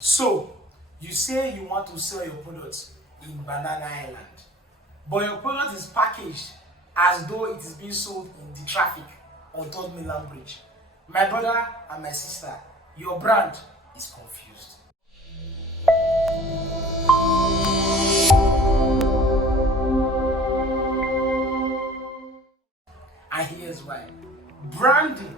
So, you say you want to sell your products in Banana Island, but your product is packaged as though it is being sold in the traffic on Third Mainland Bridge. My brother and my sister, your brand is confused. And here's why. Branding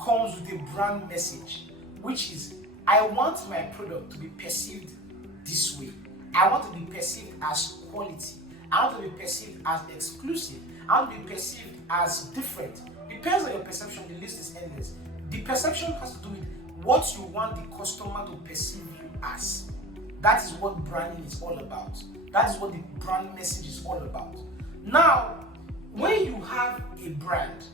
comes with a brand message, which is I want my product to be perceived this way. I want to be perceived as quality. I want to be perceived as exclusive. I want to be perceived as different. Depends on your perception, the list is endless. The perception has to do with what you want the customer to perceive you as. That is what branding is all about. That is what the brand message is all about. Now, when you have a brand,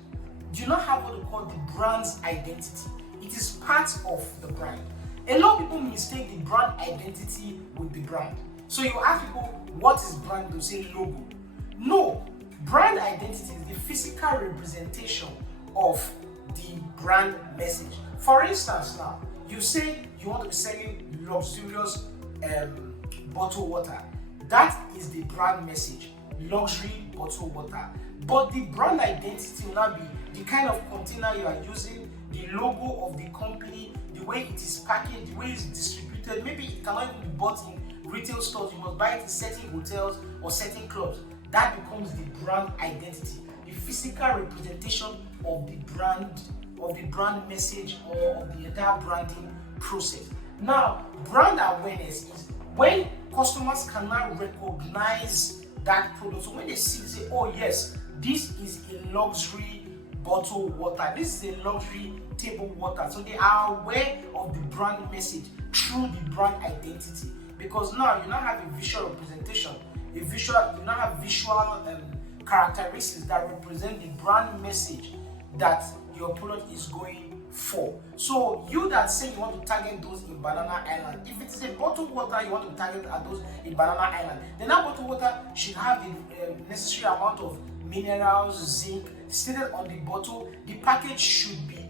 you now have what we call the brand's identity. It is part of the brand. A lot of people mistake the brand identity with the brand. So you ask people, what is brand? They'll say logo. No, brand identity is the physical representation of the brand message. For instance, now, you say you want to be selling luxurious bottled water. That is the brand message, luxury bottled water. But the brand identity will not be the kind of container you are using, the logo of the company, the way it is packaged, the way it's distributed. Maybe it cannot even be bought in retail stores. You must buy it in certain hotels or certain clubs. That becomes the brand identity, the physical representation of the brand message or of the entire branding process. Now, brand awareness is when customers cannot recognize that product. So when they see, they say, oh yes, this is a luxury bottled water. This is a luxury table water. So they are aware of the brand message through the brand identity. Because now you now have a visual representation, you now have visual characteristics that represent the brand message that your product is going for. So you that say you want to target those in Banana Island, if it is a bottled water you want to target at those in Banana Island, then that bottled water should have the necessary amount of minerals, zinc stated on the bottle. The packaging should be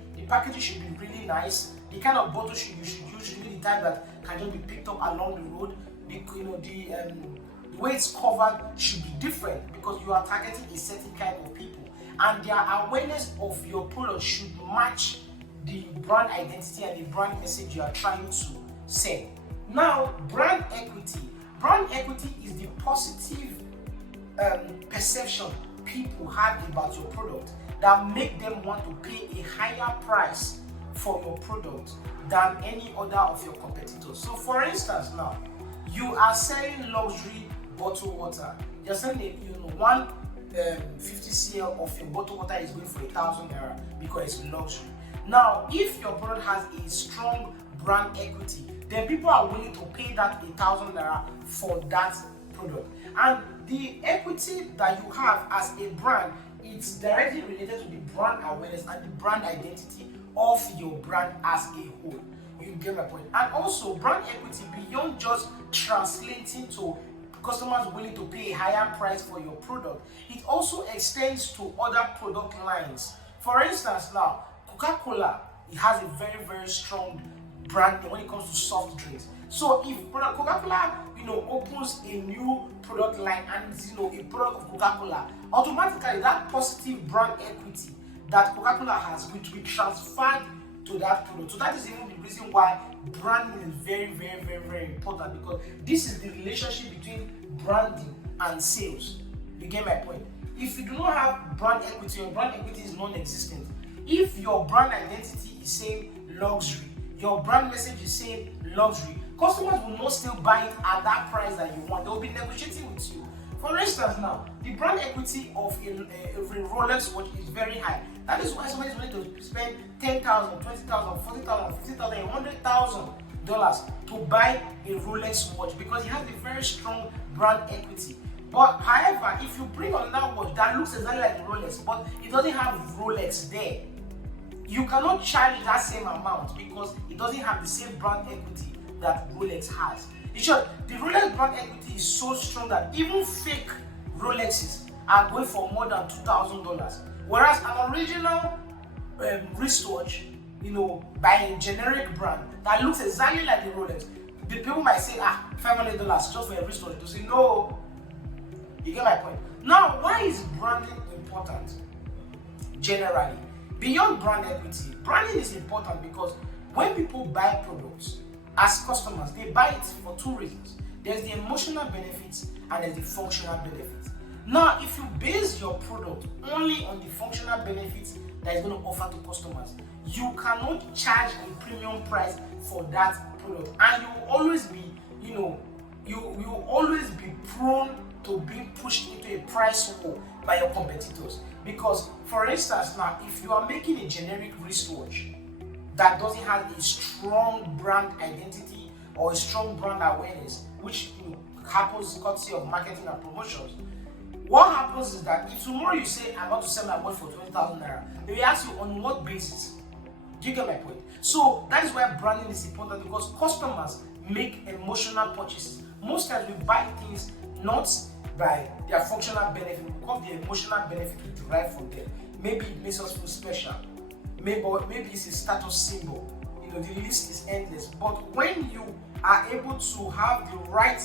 really nice. The kind of bottle you should use should be the type that can just be picked up along the road. The way it's covered should be different because you are targeting a certain kind of people, and their awareness of your product should match the brand identity and the brand message you are trying to sell. Now, brand equity. Brand equity is the positive perception people have about your product that make them want to pay a higher price for your product than any other of your competitors. So for instance, now you are selling luxury bottled water. You're selling one 50 cl of your bottled water is going for 1,000 naira because it's luxury. Now, if your product has a strong brand equity, then people are willing to pay that 1,000 naira for that product. And the equity that you have as a brand, it's directly related to the brand awareness and the brand identity of your brand as a whole. You get my point. And also, brand equity, beyond just translating to customers willing to pay a higher price for your product, it also extends to other product lines. For instance, now Coca-Cola, it has a very, very strong brand when it comes to soft drinks. So if Coca-Cola opens a new product line and it's a product of Coca-Cola, automatically that positive brand equity that Coca-Cola has will be transferred to that product. So that is even the reason why branding is very, very, very, very important, because this is the relationship between branding and sales. You get my point? If you do not have brand equity, your brand equity is non-existent. If your brand identity is saying luxury, your brand message is saying luxury, customers will not still buy it at that price that you want. They will be negotiating with you. For instance, now the brand equity of a Rolex watch is very high. That is why somebody is willing to spend $10,000, $20,000, $40,000, $50,000, $100,000 to buy a Rolex watch because it has a very strong brand equity. But however, if you bring another watch that looks exactly like the Rolex, but it doesn't have Rolex there, you cannot charge that same amount because it doesn't have the same brand equity that Rolex has. In short, the Rolex brand equity is so strong that even fake Rolexes are going for more than $2,000. Whereas an original wristwatch, buy a generic brand that looks exactly like the Rolex, the people might say, $500 just for a wristwatch. To say no. You get my point? Now, why is branding important? Generally, beyond brand equity, branding is important because when people buy products as customers, they buy it for two reasons. There's the emotional benefits and there's the functional benefits. Now, if you base your product only on the functional benefits that is going to offer to customers, you cannot charge a premium price for that product, and you will always be, you will always be prone to being pushed into a price war by your competitors. Because, for instance, now, if you are making a generic wristwatch that doesn't have a strong brand identity or a strong brand awareness, which happens courtesy of marketing and promotions, what happens is that if tomorrow you say, I want to sell my watch for 20,000 naira, they will ask you on what basis. Do you get my point? So that is why branding is important, because customers make emotional purchases. Most times we buy things not by their functional benefit, because the emotional benefit we derive from them. Maybe it makes us feel special. Maybe it's a status symbol. The list is endless. But when you are able to have the right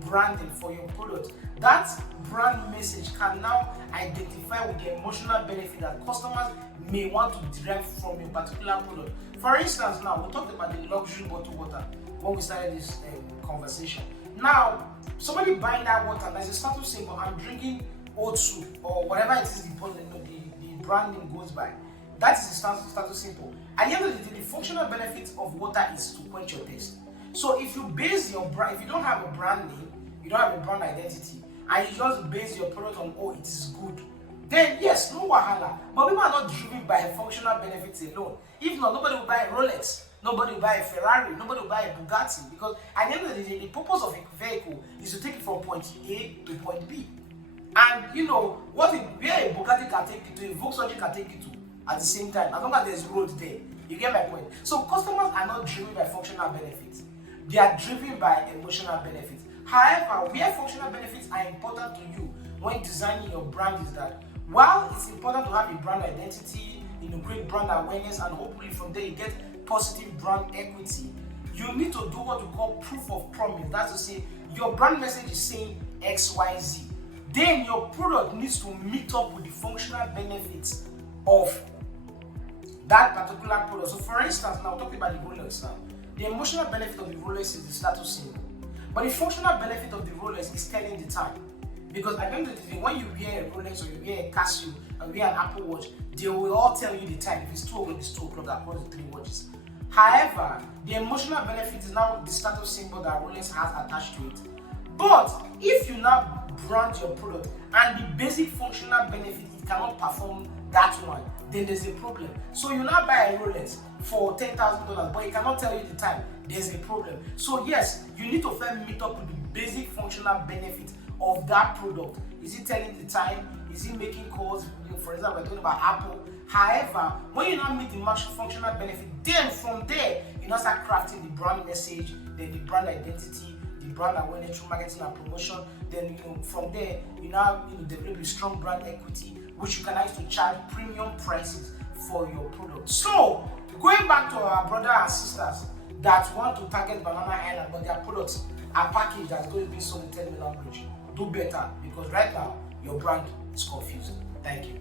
branding for your product, that brand message can now identify with the emotional benefit that customers may want to derive from a particular product. For instance, now we talked about the luxury bottled water when we started this conversation. Now, somebody buying that water as a status symbol, I'm drinking O2 or whatever it is the brand name goes by. That is the status symbol. At the end of the day, the functional benefit of water is to quench your thirst. So if you base your brand, if you don't have a brand name, you don't have a brand identity, and you just base your product on, it is good, then yes, no wahala. But people are not driven by functional benefits alone. If not, nobody will buy a Rolex, nobody will buy a Ferrari, nobody will buy a Bugatti, because at the end of the day, the purpose of a vehicle is to take it from point A to point B. And where a Bugatti can take you to, a Volkswagen can take you to at the same time, as long as there's road there. You get my point? So customers are not driven by functional benefits. They are driven by emotional benefits. However, where functional benefits are important to you when designing your brand is that while it's important to have a brand identity, great brand awareness, and hopefully from there you get positive brand equity, you need to do what we call proof of promise. That's to say, your brand message is saying XYZ. Then your product needs to meet up with the functional benefits of that particular product. So for instance, now talking about the Rolex now, the emotional benefit of the Rolex is the status symbol. But the functional benefit of the Rolex is telling the time. Because at the end of the day, when you wear a Rolex or you wear a Casio and wear an Apple Watch, they will all tell you the time. If it's 2 o'clock, it's 2 o'clock across the 3 watches. However, the emotional benefit is now the status symbol that Rolex has attached to it. But if you now brand your product and the basic functional benefit, it cannot perform that one, then there's a problem. So you now buy a Rolex for $10,000, but it cannot tell you the time. There's a problem. So yes, you need to first meet up with the basic functional benefit of that product. Is it telling the time? Is it making calls? For example, we're talking about Apple. However, when you now meet the functional benefit, then from there, you now start crafting the brand message, then the brand identity, the brand awareness through marketing and promotion. Then from there, you now develop a strong brand equity, which you can use to charge premium prices for your product. So, going back to our brothers and sisters that want to target Banana Island, but their products are packaged as though it's being sold in 10 million bridge, do better, because right now your brand is confused. Thank you.